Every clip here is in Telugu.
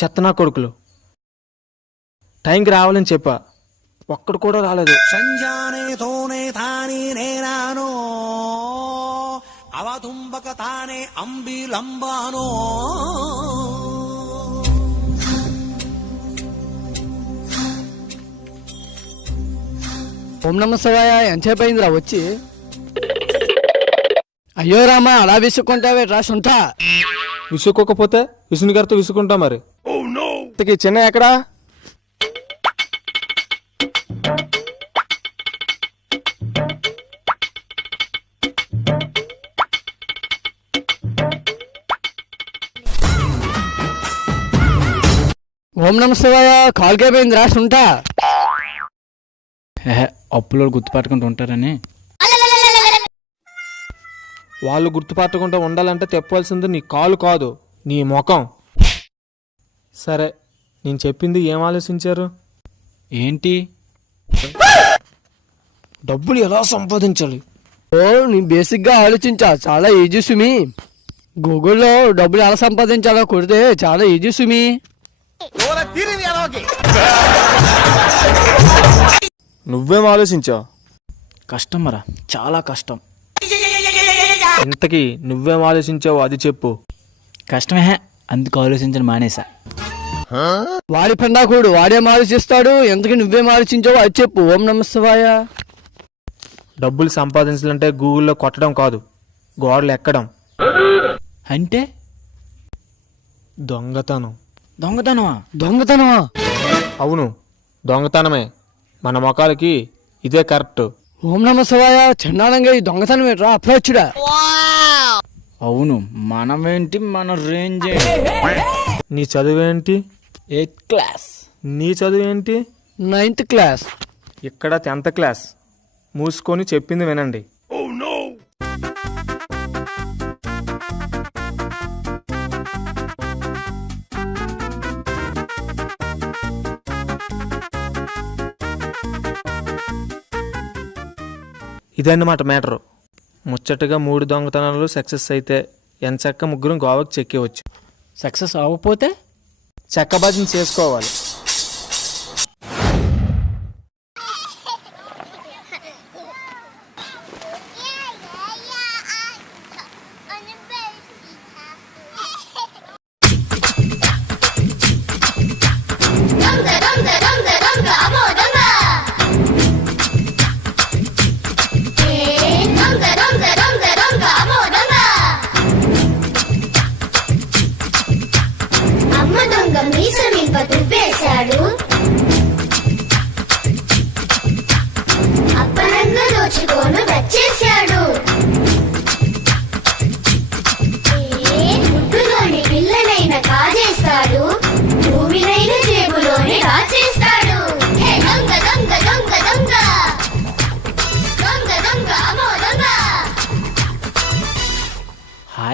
చెత్తనా కొడుకులు టైంకి రావాలని చెప్పా, ఒక్కడు కూడా రాలేదు. సంజానేతోనే తానే నేనానో అవతుంబక తానే అంబిలంబానో. ఓం నమ శివాయ. ఎంతసేపు అయిందిరా వచ్చి? అయ్యో రామా, అలా విసుక్కుంటావే రా సొంత. విసుక్కోకపోతే విసుని గారితో విసుకుంటా మరి. చిన్న ఎక్కడా? ఓం నమ శివాయ. కాల్కే పోయింది రా సొంత. అప్పులో గుర్తుపట్టుకుంటూ ఉంటారని. వాళ్ళు గుర్తుపట్టకుండా ఉండాలంటే తెప్పవలసింది నీ కాలు కాదు, నీ ముఖం. సరే, నేను చెప్పింది ఏం ఆలోచించారు? ఏంటి? డబ్బులు ఎలా సంపాదించాలి? ఓ, నేను బేసిక్గా ఆలోచించా. చాలా ఈజీ సుమి. గూగుల్లో డబ్బులు ఎలా సంపాదించాలో కొడితే చాలా ఈజీ సుమి. నువ్వేం ఆలోచించావు? కష్టం మరా, చాలా కష్టం. ఇంతకీ నువ్వేం ఆలోచించావు అది చెప్పు. కష్టమే, అందుకు ఆలోచించడం మానేసా. వాడి పండాకుడు వాడేం ఆలోచిస్తాడు, ఎందుకు నువ్వేం ఆలోచించావు అది చెప్పు. ఓం నమ శివాయ. డబ్బులు సంపాదించాలంటే గూగుల్లో కొట్టడం కాదు, గోడలు ఎక్కడం. అంటే దొంగతనం. దొంగతనమా? దొంగతనమా? అవును, దొంగతనమే. మన మొఖాలకి ఇదే కరెక్ట్. ఓం నమ శివాయ. చండాలంగా ఈ దొంగతనం ఏంట్రా, అప్రోచ్డా? అవును, మనమేంటి, మన రేంజ్. నీ చదువేంటి? 8th class. నీ చదువేంటి? 9th class. ఇక్కడ 10th క్లాస్. మూసుకొని చెప్పింది వినండి. ఇదన్నమాట మ్యాటరు. ముచ్చటగా 3 దొంగతనాలు సక్సెస్ అయితే ఎంచక్క ముగ్గురం గోవాకి చెక్కేవచ్చు. సక్సెస్ అవ్వకపోతే చెక్కబాజీని చేసుకోవాలి.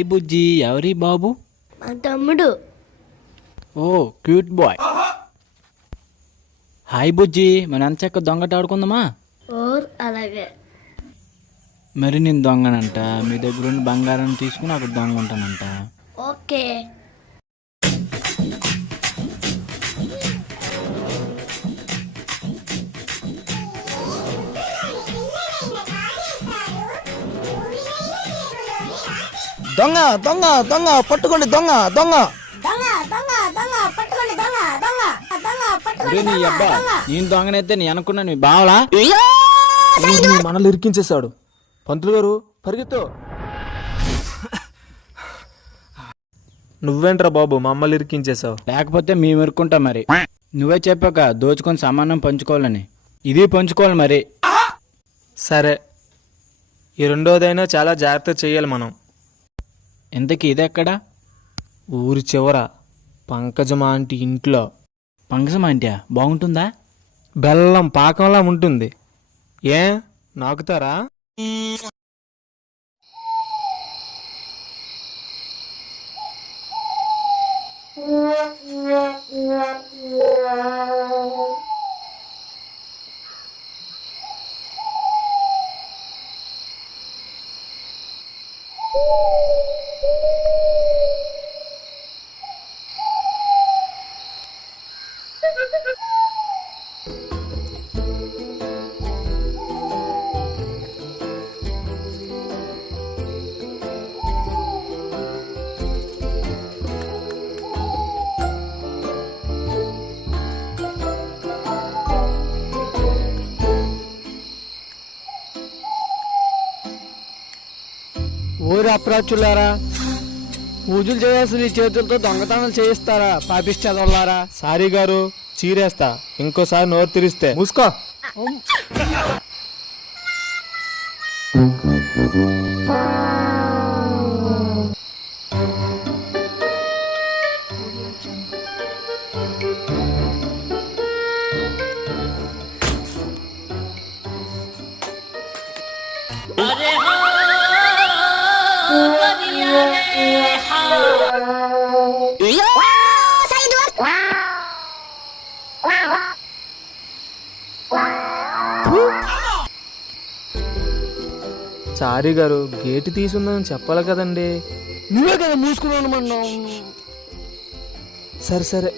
హాయ్ బుజ్జి, ఎవరి బాబు? మా తమ్ముడు. ఓ క్యూట్ బాయ్. హాయ్ బుజ్జి, మన ఎంతచెక్క దొంగట ఆడుకుందామా? ఓర్ అలాగే. మరి నేను దొంగనంట, మీ దగ్గర ఉన్న బంగారం తీసుకుని అక్కడ దొంగ ఉంటానంట. ఓకే. దొంగ దొంగ దొంగ పట్టుకోండి దొంగ దొంగ. ఒరే నీ అబ్బా, నేను దొంగనైతే నీ అనుకున్నాను మీ బావలా? మనల్ని ఇరికించేశాడు. పంతులు గారు పరిగెత్తు. నువ్వేంట్రా బాబు మమ్మల్ని ఇరికించేశావు? లేకపోతే మేము ఇరుక్కుంటాం మరి. నువ్వే చెప్పాక దోచుకొని సమానం పంచుకోవాలని. ఇది పంచుకోవాలి మరి. సరే, ఈ రెండోదైనా చాలా జాగ్రత్త చేయాలి మనం. ఇంతకీ ఇదెక్కడా? ఊరి చివర పంకజమ ఆంటీ ఇంట్లో. పంకజం ఆంటీ బాగుంటుందా? బెల్లం పాకంలా ఉంటుంది. ఏ నాకుతారా? ఊరి అప్రాచులారా, పూజలు చేయాల్సిన ఈ చేతులతో దొంగతనాలు చేయిస్తారా పాపిష్టదొల్లారా? సారీ గారు, చీరేస్తా. ఇంకోసారి నోరు తెరిస్తే మూసుకో. సారీ గారు, గేటు తీసుందని చెప్పాలి కదండి. నువ్వే కదా మూసుకున్నాను మన్నావు. సరే సరే.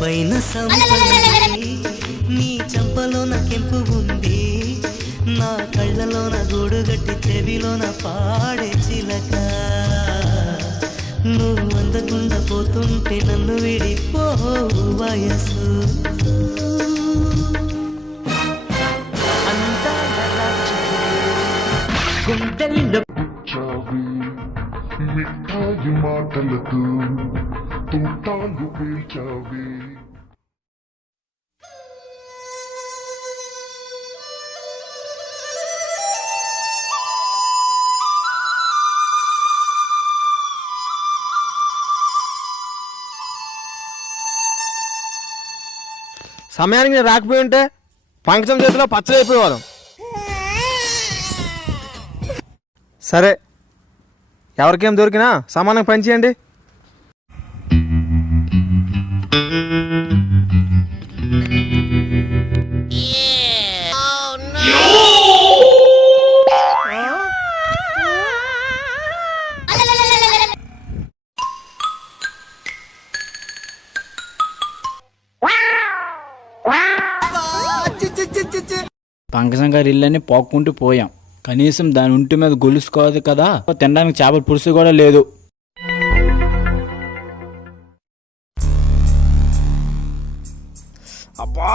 పైన సంపంగి నీ చంపలోన కెంపు ఉంది నా కళ్ళలోన గూడుగట్టి చెవిలోన పాడే చిలక నువ్వు అందకుండా పోతుంటే నన్ను విడిపోవు వయసు గుండెల్లో మిఠాయి మాటలతో తూటాలు పీల్చావి సమయానికి నేను రాకపోయి ఉంటే పంకజం చేతిలో పచ్చడైపోయేవాళ్ళం. సరే, ఎవరికేం దొరికినా సమానంగా పనిచేయండి. పంకజం గారి ఇళ్ళని పోక్కుంటూ పోయాం. కనీసం దాని ఒంటి మీద గొలుసుకోదు కదా, తినడానికి చేపల పులుసు కూడా లేదు. అబ్బా,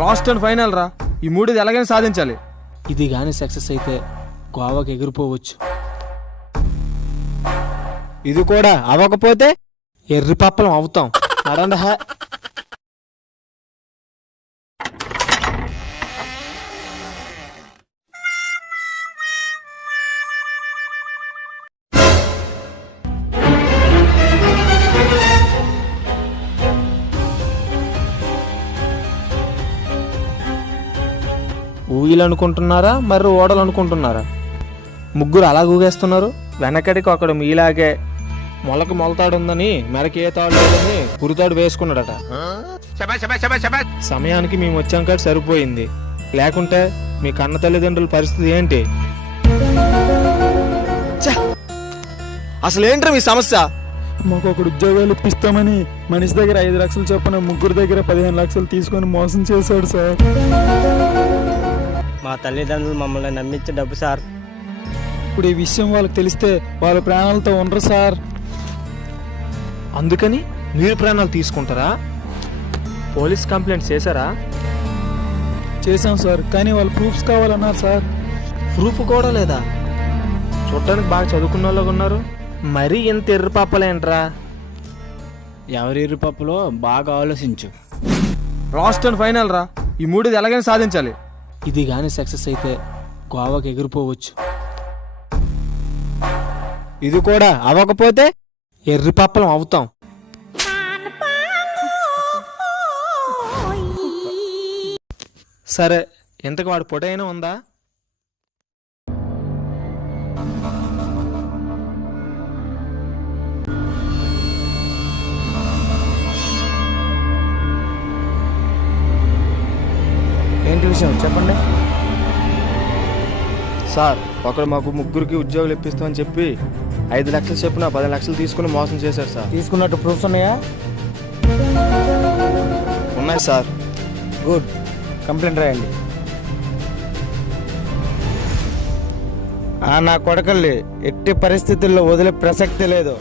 లాస్ట్ అండ్ ఫైనల్ రా. ఈ మూడుది ఎలాగైనా సాధించాలి. ఇది కానీ సక్సెస్ అయితే గోవాకి ఎగిరిపోవచ్చు. ఇది కూడా అవ్వకపోతే ఎర్రి పప్పలం అవుతాం. నడండి హే. ఊగిలు అనుకుంటున్నారా మరి ఓడలు అనుకుంటున్నారా? ముగ్గురు అలా ఊగేస్తున్నారు. వెనకడికి ఒకడు మీలాగే మొలకు మొలతాడు ఉందని మెడకి ఏ తాడు లేదని పురితాడు వేసుకున్నాడట. సమయానికి మేము వచ్చాక సరిపోయింది, లేకుంటే మీ కన్న తల్లిదండ్రుల పరిస్థితి ఏంటి? అసలు ఏంట్రా మీ సమస్య? మాకు ఒకడు ఉద్యోగాలు ఇప్పిస్తామని మనిషి దగ్గర 5 లక్షలు చొప్పున ముగ్గురు దగ్గర 15 లక్షలు తీసుకొని మోసం చేశాడు సార్. మా తల్లిదండ్రులు మమ్మల్ని నమ్మించే డబ్బు సార్. ఇప్పుడు ఈ విషయం వాళ్ళకి తెలిస్తే వాళ్ళ ప్రాణాలతో ఉండరు సార్. అందుకని మీరు ప్రాణాలు తీసుకుంటారా? పోలీస్ కంప్లైంట్ చేశారా? చేశాం సార్, కానీ వాళ్ళు ప్రూఫ్స్ కావాలన్నారు సార్. ప్రూఫ్ కూడా లేదా? చూడటానికి బాగా చదువుకున్న వాళ్ళు ఉన్నారు, మరీ ఇంత ఎర్రి పాపలేంట్రా? ఎవరి ఇరుపప్పులో బాగా ఆలోచించు. లాస్ట్ అండ్ ఫైనల్ రా. ఈ మూడుది ఎలాగైనా సాధించాలి. ఇది కానీ సక్సెస్ అయితే గోవాకి ఎగిరిపోవచ్చు. ఇది కూడా అవ్వకపోతే ఎర్రి పప్పలం అవుతాం. సరే, ఇంతకు వాడు పొటైనా ఉందా? ఏంటి విషయం చెప్పండి సార్, ఒకడు మాకు ముగ్గురికి ఉద్యోగులు ఇప్పిస్తామని చెప్పి 5 లక్షలు చెప్పిన 10 లక్షలు తీసుకుని మోసం చేశారు సార్. తీసుకున్నట్టు ప్రూఫ్స్ ఉన్నాయా? ఉన్నాయి సార్. గుడ్, కంప్లైంట్ రాయండి. నా కొడకల్ని ఎట్టి పరిస్థితుల్లో వదిలే ప్రసక్తి లేదు.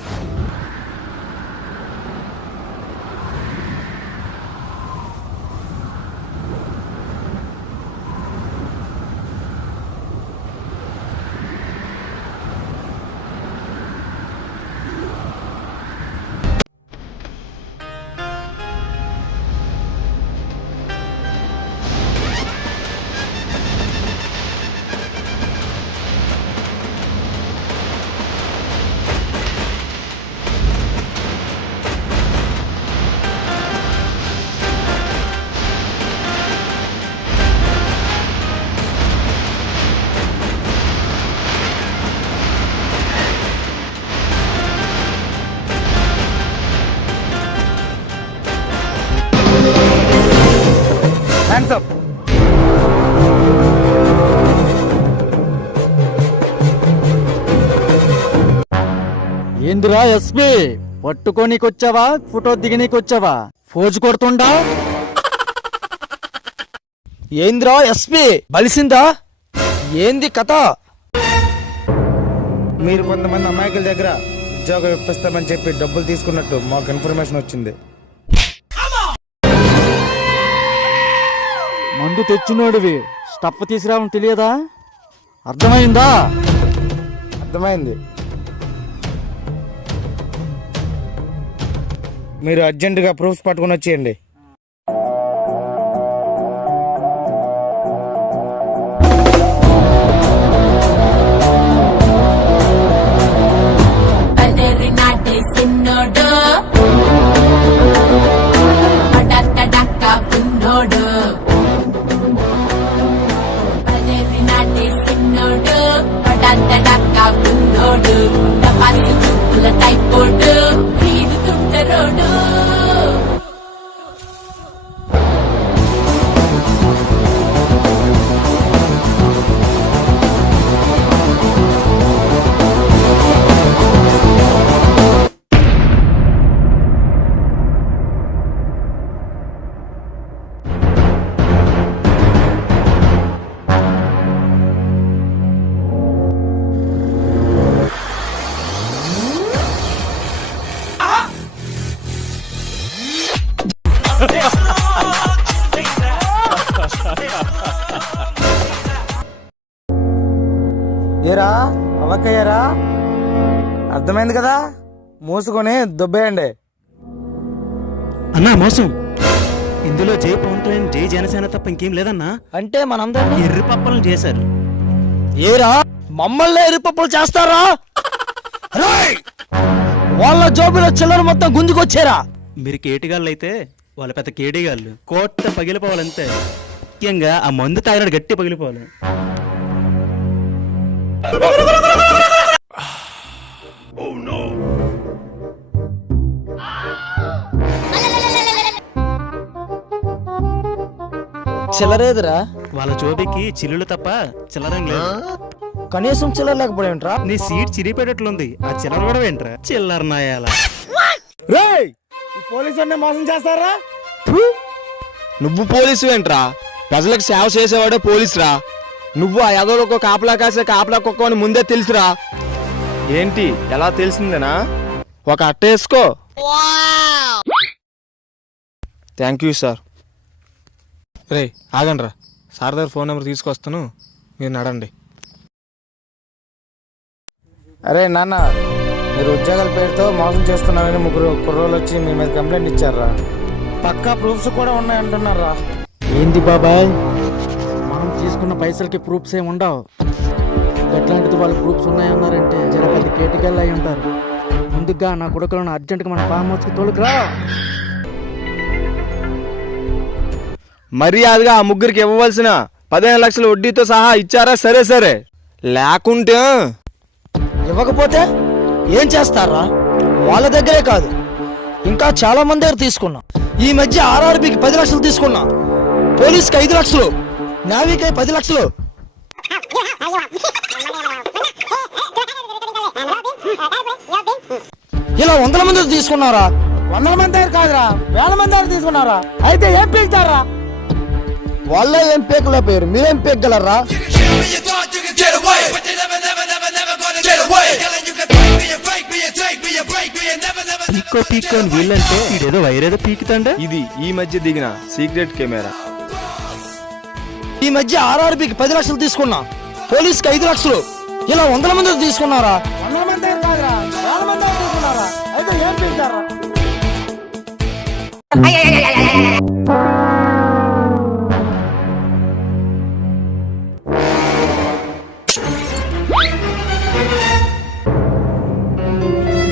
Hands up. ఏందిరా ఎస్పీ, పట్టుకోనీకొచ్చావా ఫోటో దిగనీకొచ్చావా ఫోజు కొడుతుండా? ఏంద్రా ఎస్పీ బలిసిందా? ఏంది కథ? మీరు కొంతమంది అమాయకుల దగ్గర ఉద్యోగం ఇప్పిస్తామని చెప్పి డబ్బులు తీసుకున్నట్టు మాకు ఇన్ఫర్మేషన్ వచ్చింది. మందు తెచ్చినోడివి స్టఫ్ తీసుకురావడం తెలియదా? అర్థమైందా? అర్థమైంది. మీరు అర్జెంటుగా ప్రూఫ్స్ పట్టుకుని వచ్చేయండి. ఏరా అవక్కయ్యారా? అర్థమైంది కదా, మూసుకొని దుబ్బేయండి. అన్నా మోసం, ఇందులో జై పవన్ కళ్యాణ్ జై జనసేన తప్ప ఇంకేం లేదన్నా. అంటే మనందరినీ ఎర్రి పప్పలను చేశారు. ఏరా మమ్మల్ని ఎరుపప్పులు చేస్తారా? రేయ్! వాళ్ళ జోబులో చిల్లర మొత్తం గుంజుకొచ్చారా? మీరు కేటిగాళ్ళు అయితే వాళ్ళ పెద్ద కేటిగాళ్ళు. కోట్ట పగిలిపోవాలంతే. ముఖ్యంగా ఆ మందు తాగినాడు గట్టి పగిలిపోవాలి. చిల్లరేదిరా? వాళ్ళ జోబికి చిల్లులు తప్ప చిల్లరం లేదు. కనీసం చిల్లర లేకపోయేంట్రా? నీ సీట్ చిరిగిపోయేటట్లుంది, ఆ చిల్లర కూడా ఏంట్రా? చిల్లర నాయాల. రేయ్! ఈ పోలీసు మోసం చేస్తారా? నువ్వు పోలీసు ఏంట్రా? ప్రజలకు సేవ చేసేవాడే పోలీసురా. నువ్వు ఆ ఎదలకు కాపలా కాసే కాపలా కుక్క అని ముందే తెలుసురా. ఏంటి ఎలా తెలిసిందేనా? ఒక అట్ట వేసుకో. Thank you sir. రే ఆగండ్రా, సార్ దగ్గర ఫోన్ నెంబర్ తీసుకొస్తాను, మీరు నడండి. అరే నాన్న, మీరు ఉద్యోగాల పేరుతో మోసం చేస్తున్నారని ముగ్గురు కుర్రోళ్ళు వచ్చి మీ మీద కంప్లైంట్ ఇచ్చారా? పక్కా ప్రూఫ్స్ కూడా ఉన్నాయంటున్నారా? ఏంది బాబాయ్, మనం తీసుకున్న పైసలకి ప్రూఫ్స్ ఏమి ఉండవు. ఎట్లాంటిది వాళ్ళు ప్రూఫ్స్ ఉన్నాయన్నారంటే జర పెద్ద కేటికల్ అయి ఉంటారు. ముందుగా నా కొడుకులను అర్జెంటుగా మన ఫామ్ హౌస్కి తోలుకురా. మర్యాదగా ఆ ముగ్గురికి ఇవ్వవలసిన 15 లక్షల వడ్డీతో సహా ఇచ్చారా? సరే సరే, లేకుంటే ఇవ్వకపోతే ఏం చేస్తారా? వాళ్ళ దగ్గరే కాదు, ఇంకా చాలా మంది దగ్గర తీసుకున్నా. ఈ మధ్య ఆర్ఆర్బికి 10 లక్షలు తీసుకున్నా, పోలీస్కి 5 లక్షలు, నావీకి 10 లక్షలు. ఇలా 100 మంది తీసుకున్నారా? 100 మంది దగ్గర కాదురా, 1000 మంది దగ్గర తీసుకున్నారా? అయితే ఏం పీకుతారా? వాళ్ళే ఏం పేకలేకపోయారు, మీరేం పేకగలరా? పీకో పీకో అని వీళ్ళంటే ఇదేదో వైరేదో పీకుతాండే. ఇది ఈ మధ్య దిగిన సీక్రెట్ కెమెరా. ఈ మధ్య ఆర్ఆర్బికి 10 లక్షలు తీసుకున్నా, పోలీస్కి 5 లక్షలు. ఇలా 100 మంది తీసుకున్నారా? 100 మంది దగ్గర కాదురా, 1000 మంది దగ్గర తీసుకున్నారా? అయితే ఏం పీకుతారా?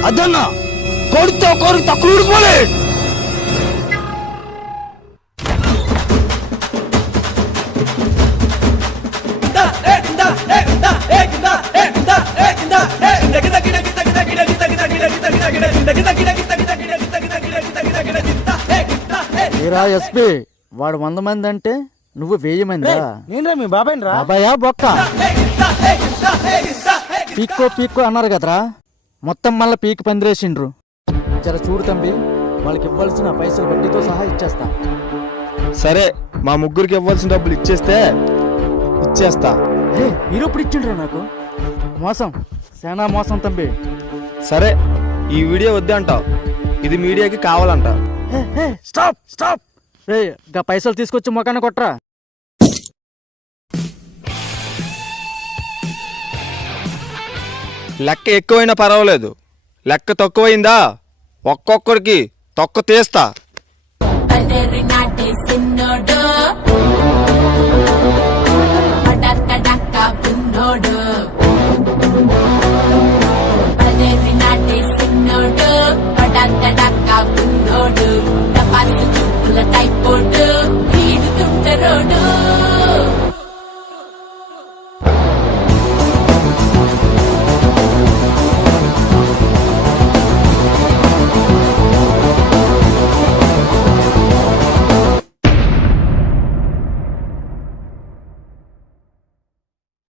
అదన్నా కొడుతో కోరి తక్కువ ఊడిపోలే. ఏరా ఎస్పీ, వాడు 100 మంది అంటే నువ్వు 1000 మందా? నేనరా మీ బాబాయ్ రా. బాబాయా బొక్క పీక్కో పీక్కో అన్నారు కదరా, మొత్తం మళ్ళీ పీకి పందిరేసిండ్రు. జర చూడు తంబి, వాళ్ళకి ఇవ్వాల్సిన పైసలు వడ్డీతో సహా ఇచ్చేస్తా. సరే మా ముగ్గురికి ఇవ్వాల్సిన డబ్బులు ఇచ్చేస్తా. మీరు ఎప్పుడు ఇచ్చిండ్రు నాకు? మోసం, సేనా మోసం తంబి. సరే ఈ వీడియో వద్దంటావు, ఇది మీడియాకి కావాలంట. స్టాప్ రే, గా పైసలు తీసుకొచ్చి మొఖాన కొట్రా. లెక్క ఎక్కువైనా పర్వాలేదు, లెక్క తక్కువైందా ఒక్కొక్కడికి తొక్క తీస్తా.